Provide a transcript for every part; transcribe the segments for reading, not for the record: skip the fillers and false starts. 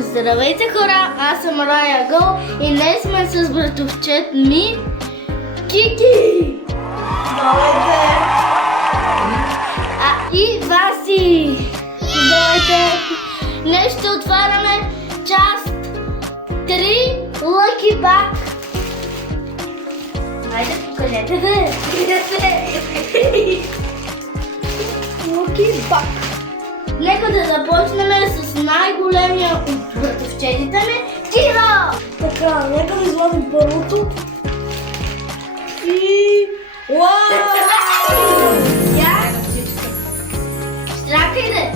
Здравейте хора, аз съм Рая Гол и днес сме с братовчет ми Кики. Здравейте! И Васи. Здравейте! Днес ще отваряме част 3 Lucky Bag. Хайде, покажете да. Lucky Bag. Нека да започнем с най-големия от братовчетите ми, Киро! Така, нека да изладим първото. И... Уау! Я? Штракай де!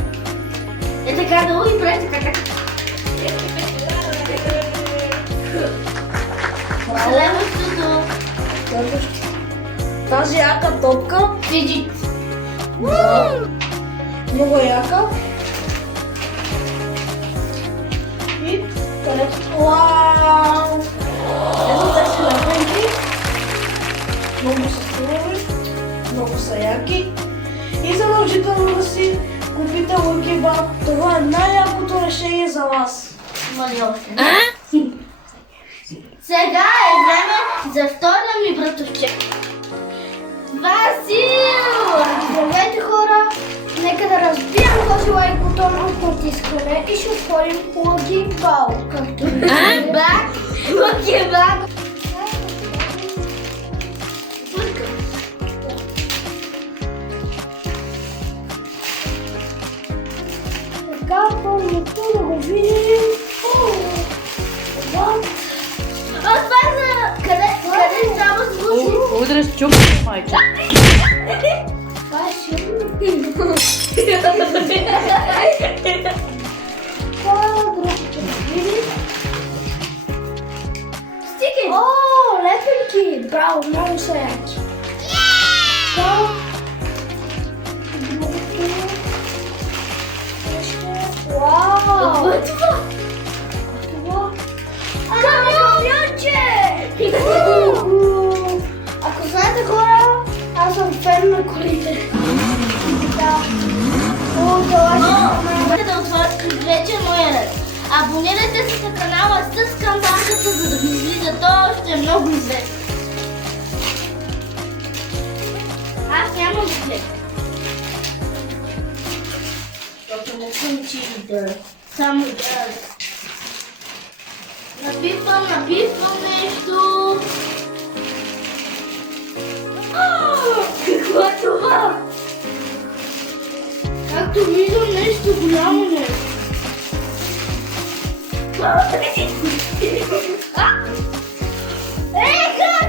Е така долу и пред така. Следващото. Тази яка топка. Фиджит. Много яка. И където... Уау! Ето тези лепенки. Много са хубави. Много са яки. И задължително да си купите Lucky Bag. Това е най-якото решение за вас. Мали още. Сега е време за втория ми братовчет. Васил! Здравейте хора! Нека да разбием този лайк бутон от натискане и ще отворим Lucky Bag. Както Lucky Bag. Lucky Bag. Така, пълното да го видим. Това за... Къде става звучи? Удряш чук, майче. Това е шум. Това е другото да видим. Стикер! О, лепенки! Браво, много са яки. Браво! Вау! Какво е това? Това? Камионче! Ако знаете хора, аз съм фен на колите. Да. Да отворят вече моя ред. Абонирайте се на канала с камбанката, за да ви излизат още много известни. Аз нямам да защото не съм чита. Само да напипвам нещо. Какво е това? Както виждам нещо голямо нещо. Как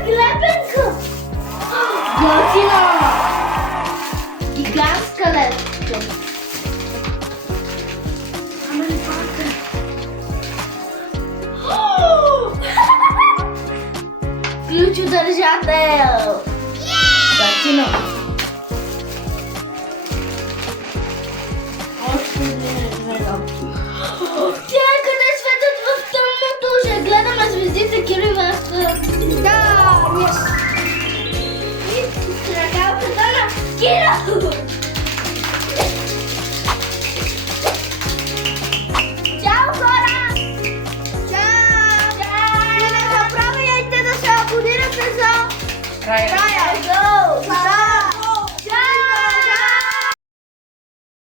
лепенка! Готина! Гигантска лепенка. Ключодържател! Картина. Тя е къде светят в тъмното, ще гледаме звездите, Киро и Васка. Да, yes. И ръкавката на Киро! Чао, хора! Чао! Не забравяйте да се абонирате за Край.